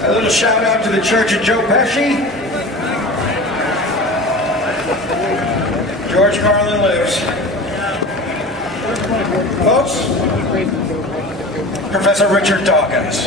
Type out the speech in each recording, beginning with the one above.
A little shout out to the Church of Joe Pesci. George Carlin lives. Folks, Professor Richard Dawkins.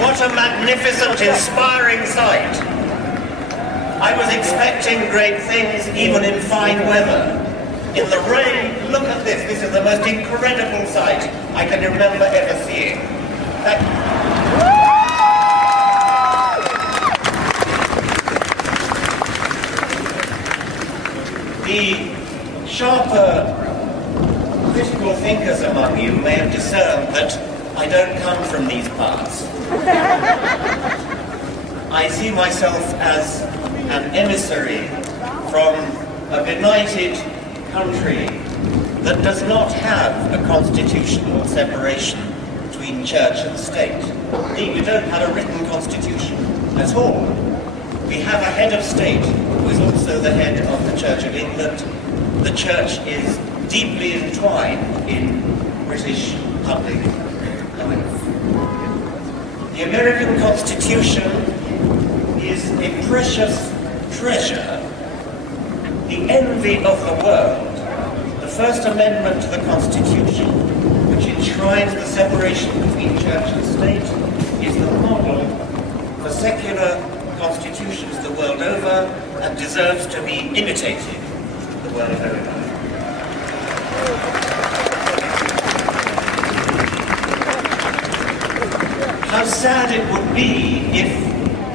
What a magnificent, inspiring sight. I was expecting great things even in fine weather. In the rain, look at this. This is the most incredible sight I can remember ever seeing. The sharper critical thinkers among you may have discerned that I don't come from these parts. I see myself as an emissary from a benighted country that does not have a constitutional separation between church and state. Indeed, we don't have a written constitution at all. We have a head of state who is also the head of the Church of England. The church is deeply entwined in British public life. The American Constitution is a precious treasure, the envy of the world. The First Amendment to the Constitution, which enshrines the separation between church and state, is the model for secular constitutions the world over and deserves to be imitated the world over. How sad it would be if,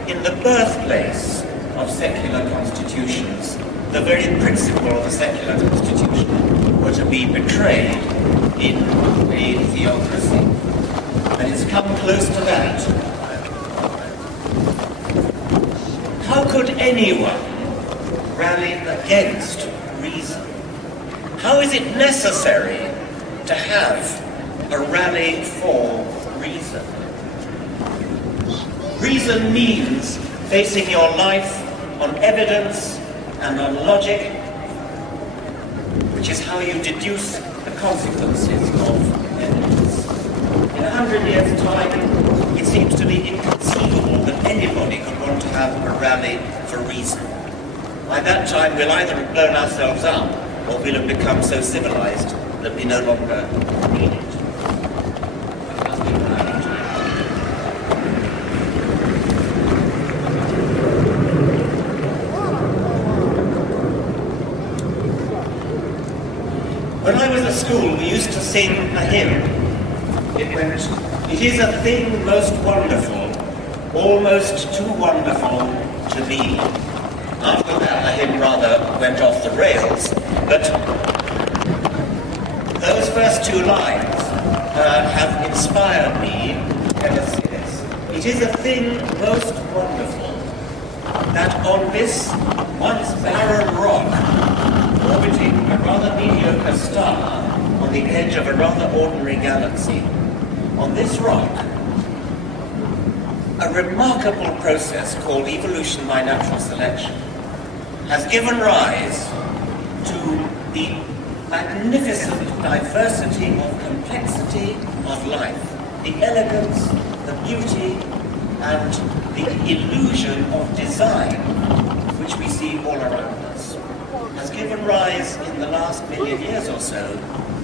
in the birthplace of secular constitutions, the very principle of a secular constitution were to be betrayed in a theocracy. And it's come close to that. How could anyone rally against reason? How is it necessary to have a rally for reason? Reason means basing your life on evidence and on logic, which is how you deduce the consequences of evidence. In 100 years' time, it seems to be inconceivable that anybody could want to have a rally for reason. By that time, we'll either have blown ourselves up, or we'll have become so civilized that we no longer need it. When I was at school, we used to sing a hymn. It went, "It is a thing most wonderful, almost too wonderful to be." After that, the hymn rather went off the rails, but those first two lines have inspired me ever since. It is a thing most wonderful that on this once barren rock, orbiting a rather mediocre star on the edge of a rather ordinary galaxy, on this rock, a remarkable process called evolution by natural selection has given rise to the magnificent diversity of complexity of life, the elegance, the beauty, and the illusion of design which we see all around us, has given rise in the last million years or so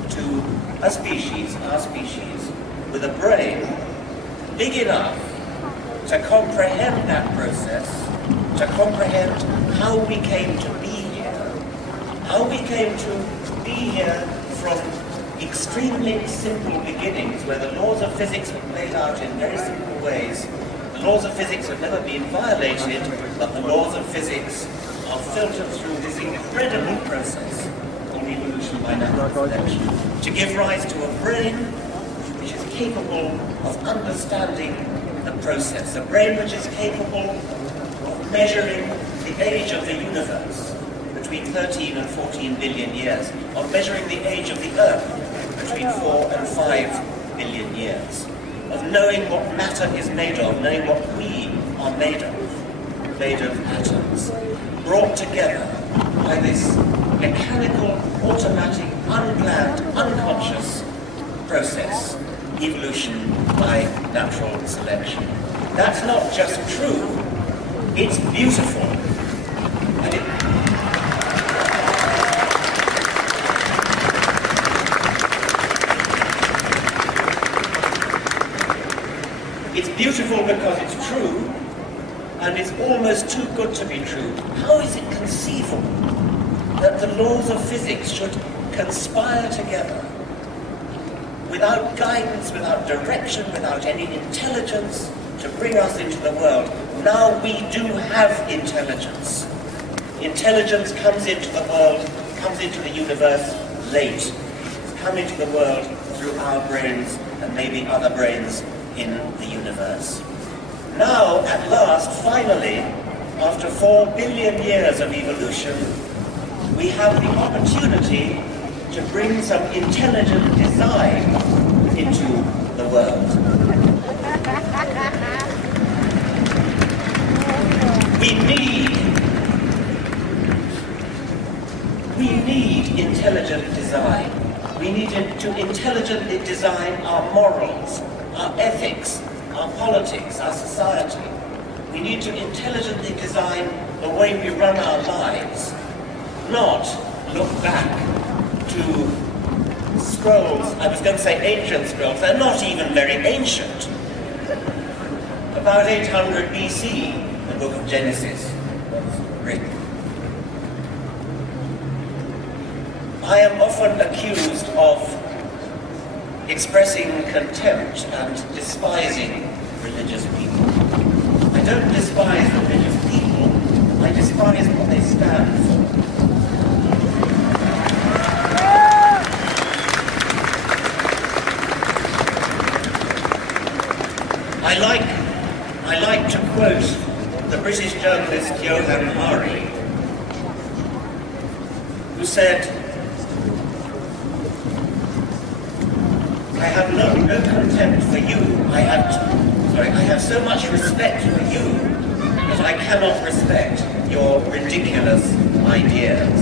to a species, our species, with a brain big enough to comprehend that process, to comprehend how we came to be here, how we came to be here from extremely simple beginnings where the laws of physics were played out in very simple ways. The laws of physics have never been violated, but the laws of physics are filtered through this incredible process of evolution by natural selection to give rise to a brain which is capable of understanding the process, a brain which is capable of measuring the age of the universe between 13 and 14 billion years, of measuring the age of the Earth between 4 and 5 billion years, of knowing what matter is made of, knowing what we are made of atoms, brought together by this mechanical, automatic, unplanned, unconscious process, evolution by natural selection. That's not just true, it's beautiful. And it's beautiful because it's true, and it's almost too good to be true. How is it conceivable that the laws of physics should conspire together without guidance, without direction, without any intelligence to bring us into the world? Now we do have intelligence. Intelligence comes into the world, comes into the universe late. It's come into the world through our brains and maybe other brains in the universe. Now, at last, finally, after 4 billion years of evolution, we have the opportunity to bring some intelligent design into the world. We need intelligent design. We need to intelligently design our morals, our ethics, our politics, our society. We need to intelligently design the way we run our lives, not look back to scrolls. I was going to say ancient scrolls. They're not even very ancient. About 800 BC, the book of Genesis was written. I am often accused of expressing contempt and despising religious people. I don't despise religious people, I despise what they stand for. I like to quote the British journalist Johann Hari, who said, I have no contempt for you. I have so much respect for you that I cannot respect your ridiculous ideas.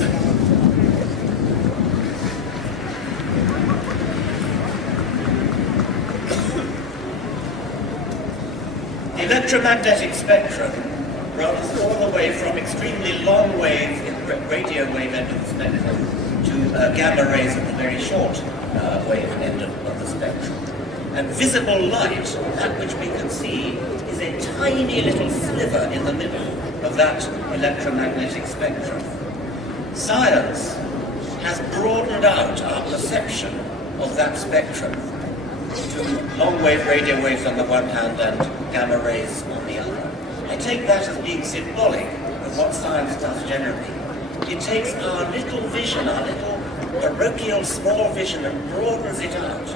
The electromagnetic spectrum runs all the way from extremely long wave, radio wave end of the spectrum to gamma rays at the very short wave end of the spectrum. And visible light, that which we can see, is a tiny little sliver in the middle of that electromagnetic spectrum. Science has broadened out our perception of that spectrum to long-wave radio waves on the one hand and gamma rays on the other. I take that as being symbolic of what science does generally. It takes our little vision, our little parochial small vision, and broadens it out.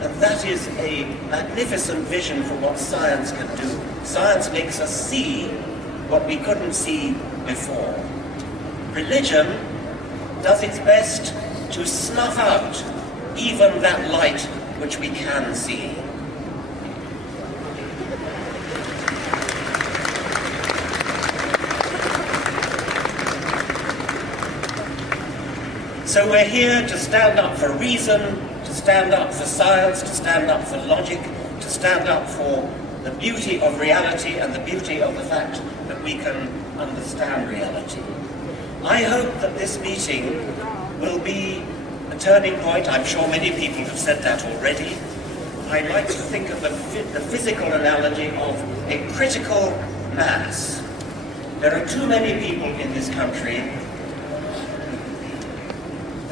And that is a magnificent vision for what science can do. Science makes us see what we couldn't see before. Religion does its best to snuff out even that light which we can see. So we're here to stand up for reason, to stand up for science, to stand up for logic, to stand up for the beauty of reality and the beauty of the fact that we can understand reality. I hope that this meeting will be a turning point. I'm sure many people have said that already. I like to think of the physical analogy of a critical mass. There are too many people in this country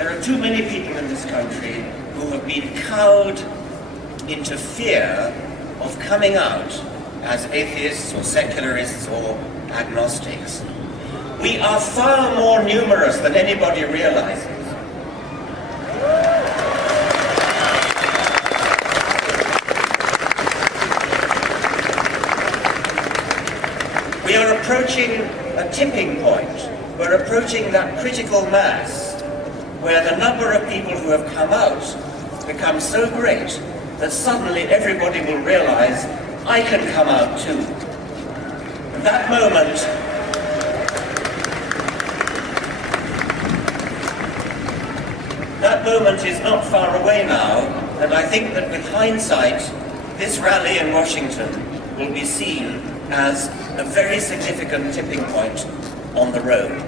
There are too many people in this country who have been cowed into fear of coming out as atheists or secularists or agnostics. We are far more numerous than anybody realizes. We are approaching a tipping point. We're approaching that critical mass where the number of people who have come out becomes so great that suddenly everybody will realize, I can come out too. And that moment is not far away now, and I think that with hindsight, this rally in Washington will be seen as a very significant tipping point on the road.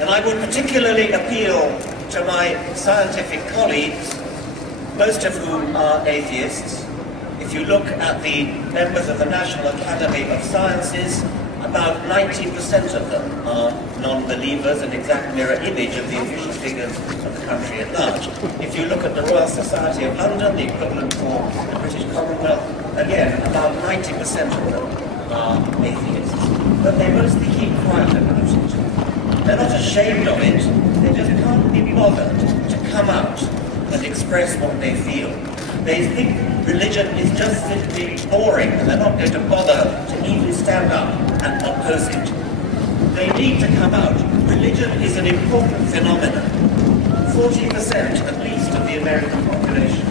And I would particularly appeal to my scientific colleagues, most of whom are atheists. If you look at the members of the National Academy of Sciences, about 90% of them are non-believers, an exact mirror image of the official figures of the country at large. If you look at the Royal Society of London, the equivalent for the British Commonwealth, again, about 90% of them are atheists. But they mostly keep quiet about it. They're not ashamed of it, they just can't be bothered to come out and express what they feel. They think religion is just simply boring and they're not going to bother to even stand up and oppose it. They need to come out. Religion is an important phenomenon. 40% at least of the American population,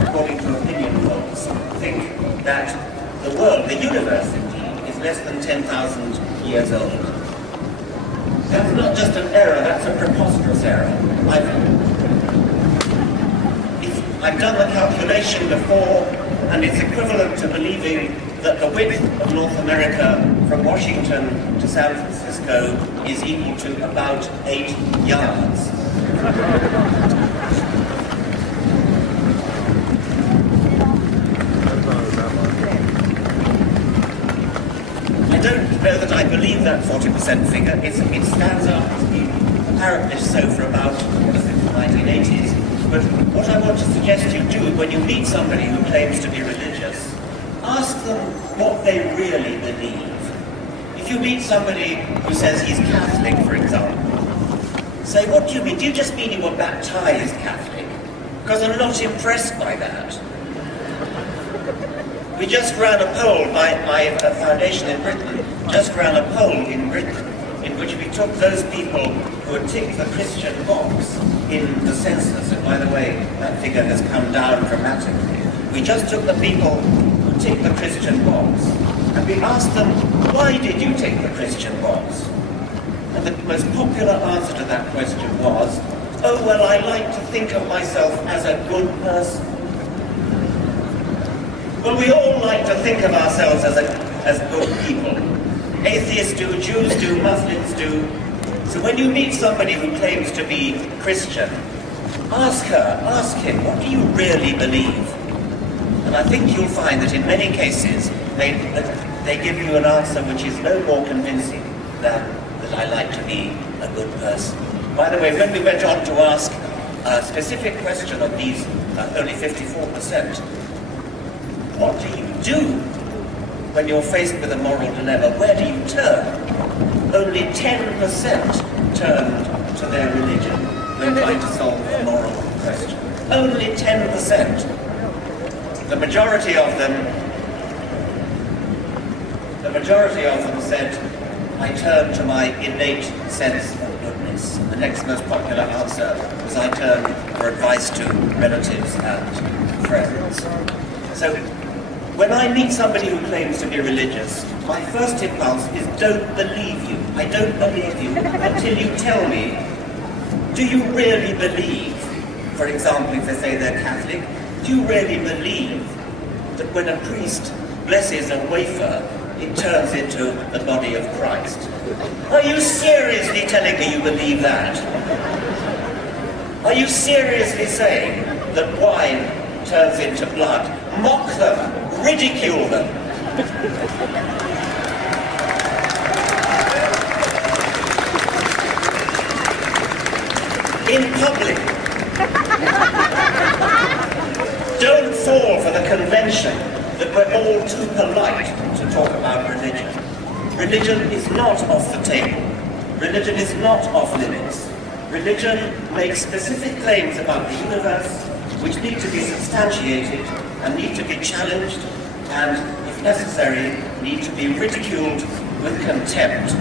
according to opinion polls, think that the world, the universe indeed, is less than 10,000 years old. That's not just an error, that's a preposterous error. I've done the calculation before, and it's equivalent to believing that the width of North America from Washington to San Francisco is equal to about 8 yards. I don't know that I believe that 40% figure. It stands up. It's been apparently so for about since the 1980s. But what I want to suggest you do when you meet somebody who claims to be religious, ask them what they really believe. If you meet somebody who says he's Catholic, for example, say, what do you mean? Do you just mean you were baptized Catholic? Because I'm not impressed by that. We just ran a poll, my foundation in Britain just ran a poll in Britain in which we took those people who had ticked the Christian box in the census, and by the way, that figure has come down dramatically. We just took the people who ticked the Christian box, and we asked them, why did you tick the Christian box? And the most popular answer to that question was, oh, well, I like to think of myself as a good person. Well, we all like to think of ourselves as good people. Atheists do, Jews do, Muslims do. So when you meet somebody who claims to be Christian, ask her, ask him, what do you really believe? And I think you'll find that in many cases, they give you an answer which is no more convincing than that I like to be a good person. By the way, when we went on to ask a specific question of these, only 54%, what do you do when you're faced with a moral dilemma? Where do you turn? Only 10% turned to their religion when trying to solve a moral question. Only 10%. The majority of them said, I turn to my innate sense of goodness. The next most popular answer was, I turn for advice to relatives and friends. So, when I meet somebody who claims to be religious, my first impulse is don't believe you. I don't believe you until you tell me, do you really believe, for example, if they say they're Catholic, do you really believe that when a priest blesses a wafer, it turns into the body of Christ? Are you seriously telling me you believe that? Are you seriously saying that wine turns into blood? Mock them, ridicule them. In public. Don't fall for the convention that we're all too polite to talk about religion. Religion is not off the table. Religion is not off limits. Religion makes specific claims about the universe which need to be substantiated and need to be challenged and, if necessary, need to be ridiculed with contempt.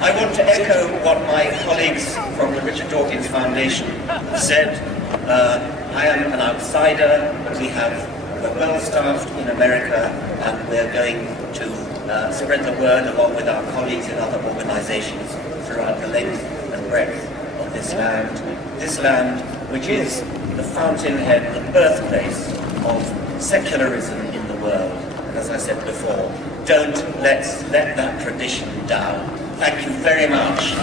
I want to echo what my colleagues from the Richard Dawkins Foundation have said. I am an outsider, but we have well-staffed in America, and we're going to spread the word along with our colleagues in other organizations throughout the length and breadth of this land which is the fountainhead, the birthplace of secularism in the world. And as I said before, don't let's let that tradition down. Thank you very much.